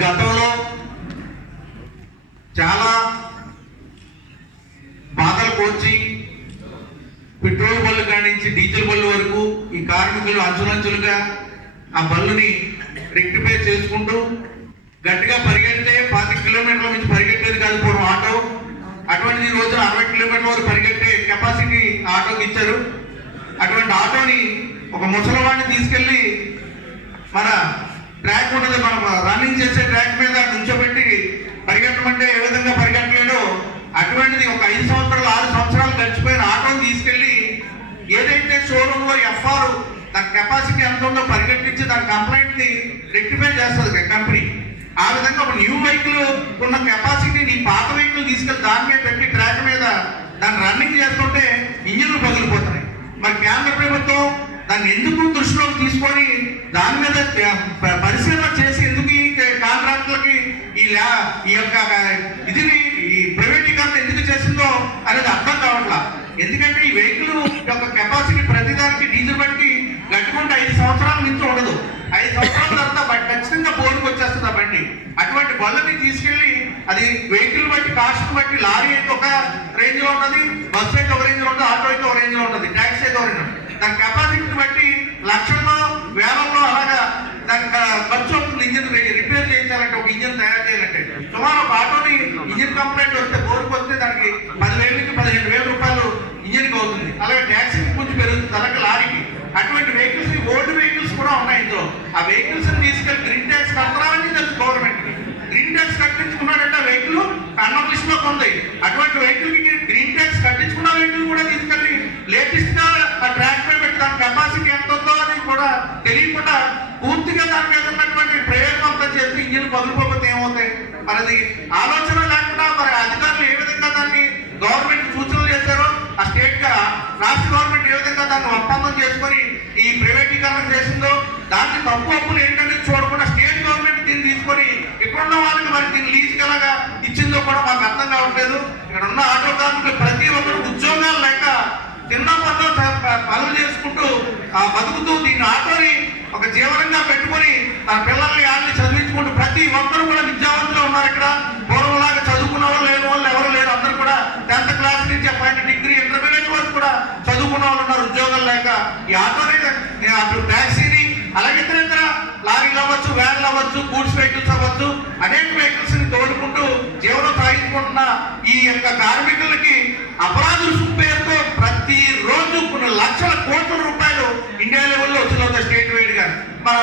గతంలో చాలా బాధలు కోర్చి పెట్రోల్ బళ్ళు కానించి డీజిల్ బళ్ళు వరకు ఈ కార్మికులు అంచులంచులుగా ఆ బళ్ళుని రెక్టిఫై చేసుకుంటూ గట్టిగా పరిగెడితే 25 కిలోమీటర్ల నుంచి పరిగెట్టేది కాదు పూర్వం ఆటో. అటువంటి రోజున 60 కిలోమీటర్ల వరకు పరిగెట్టే కెపాసిటీ ఆటోకి ఇచ్చారు. అటువంటి ఆటోని ఒక ముసలివాడిని తీసుకెళ్లి మన ట్రాక్ ఉన్నది, మనం రన్నింగ్ చేసే ట్రాక్ మీద నుంచోబెట్టి పరిగెట్టమంటే ఏ విధంగా పరిగెట్టలేడో అటువంటిది ఒక 5 సంవత్సరాలు 6 సంవత్సరాలు గడిచిపోయిన ఆటోని తీసుకెళ్లి ఏదైతే షోరూమ్ లో ఎఫ్ఆర్ దాని కెపాసిటీ ఎంత ఉందో పరిగెట్టించి దాని కంప్లైంట్ ని రెక్టిఫై చేస్తుంది కంపెనీ. ఆ విధంగా ఒక న్యూ వెహికల్ ఉన్న కెపాసిటీ నీ పాత వెహికల్ తీసుకెళ్లి దాని మీద పెట్టి ట్రాక్ మీద దాన్ని రన్నింగ్ చేస్తుంటే ఇంజిన్లు పగిలిపోతున్నాయి. మరి కేంద్ర ప్రభుత్వం దాన్ని ఎందుకు దృష్టిలోకి తీసుకొని దాని మీద పరిశీలన చేసి ఎందుకు ఈ కాంట్రాక్టులకి ఈ యొక్క ఇదిని ఈ ప్రైవేటీకరణ ఎందుకు చేసిందో అనేది అర్థం కావట్లా. ఎందుకంటే ఈ వెహికల్ యొక్క కెపాసిటీ ప్రతిదానికి డీజిల్ బట్టి గట్టుకుంటే 5 సంవత్సరాల నుంచి ఉండదు. 5 సంవత్సరాల తర్వాత ఖచ్చితంగా బోర్డుకు వచ్చేస్తుంది ఆ బండి. అటువంటి బళ్ళని తీసుకెళ్లి అది వెహికల్ బట్టి కాస్ట్ బట్టి లారీ అయితే ఒక రేంజ్ లో ఉంటుంది, బస్సు అయితే ఒక రేంజ్ లో ఉంటుంది, ఆటో అయితే ఒక రేంజ్ లో ఉంటుంది, ట్యాక్సీ అయితే ఒక రేంజ్. దాని కెపాసిటీని బట్టి లక్షల్లో వేలంలో అలాగా దానికి ఖర్చు అవుతుంది. ఇంజిన్ రిపేర్ చేయించాలంటే ఒక ఇంజిన్ తయారు చేయాలంటే సుమారు ఒక ఆటోని ఇంజిన్ కంప్లైంట్ వస్తే బోర్డుకు వస్తే దానికి 10,000 నుంచి 15,000 రూపాయలు ఇంజిన్కి అవుతుంది. అలాగే ట్యాక్సీకి కొంచెం పెరుగుతుంది, అలాగే లారీకి. అటువంటి వెహికల్స్ ఓల్డ్ వెహికల్స్ కూడా ఉన్నాయి ఇందులో. ఆ వెహికల్స్ తీసుకెళ్ళి గ్రీన్ ట్యాక్స్ కడతారని తెలుసు గవర్నమెంట్. గ్రీన్ ట్యాక్స్ కట్టించుకున్నాడంటే ఆ వెహికల్ కన్నం లిస్ట్ లో ఉంది. అటువంటి వెహికల్ కి గ్రీన్ ట్యాక్స్ కట్టించుకున్న వెహికల్ కూడా తీసుకెళ్ళి లేటెస్ట్ గా ఆ ట్రాక్ మీద పెట్టి దాని కెపాసిటీ ఎంత ఉందో అని కూడా తెలియకుండా పూర్తిగా దాని మీద ఉన్నటువంటి ప్రయోగం అంతా చేసి ఇంజిన్ పగిలిపోతే ఏమవుతాయి? మరి అది ఆలోచన లేకుండా మరి అధికారులు ఏ విధంగా దాన్ని గవర్నమెంట్ సూచనలు చేశారో ఆ స్టేట్ గా రాష్ట్ర గవర్నమెంట్ ఏ విధంగా దాన్ని ఒప్పందం చేసుకొని ఈ ప్రైవేటీకరణ చేసిందో దానికి తప్పు అప్పులు ఏంటనేది చూడకుండా స్టేట్ గవర్నమెంట్ దీన్ని తీసుకొని ఇక్కడున్న వాళ్ళకి మరి దీన్ని లీజుకి ఎలాగా ఇచ్చిందో కూడా మాకు అర్థం కావట్లేదు. ఇక్కడ ఉన్న ఆటో కార్మికులు ప్రతి ఒక్కరు ఉద్యోగాలు లేక చిన్న పనులు చేసుకుంటూ బతుకుతూ దీన్ని ఆటోని ఒక జీవనంగా పెట్టుకొని తన పిల్లల్ని ఆడిని చదివించుకుంటూ ప్రతి ఒక్కరు కూడా విద్యావంతులు ఉన్నారు. ఇక్కడ పూర్వంలాగా చదువుకున్న వాళ్ళు లేని వాళ్ళు ఎవరు లేరు. అందరూ కూడా 10th క్లాస్ నుంచి పైన డిగ్రీ ఇంటర్మీడియట్ వరకు కూడా చదువుకున్న వాళ్ళు ఉన్నారు ఉద్యోగాలు లేక. ఈ ఆటోని అటు ట్యాక్సీని అలాగే ఇతర లారీలు అవ్వచ్చు, వ్యాన్లు అవ్వచ్చు, గూడ్స్ వెహికల్స్ అవ్వచ్చు, అనేక వెహికల్స్ ని తోడుకుంటూ జీవనం సాగించుకుంటున్న ఈ యొక్క కార్మికులకి అపరాధ రుసుము పేరుతో ప్రతి రోజు కొన్ని లక్షల కోట్ల రూపాయలు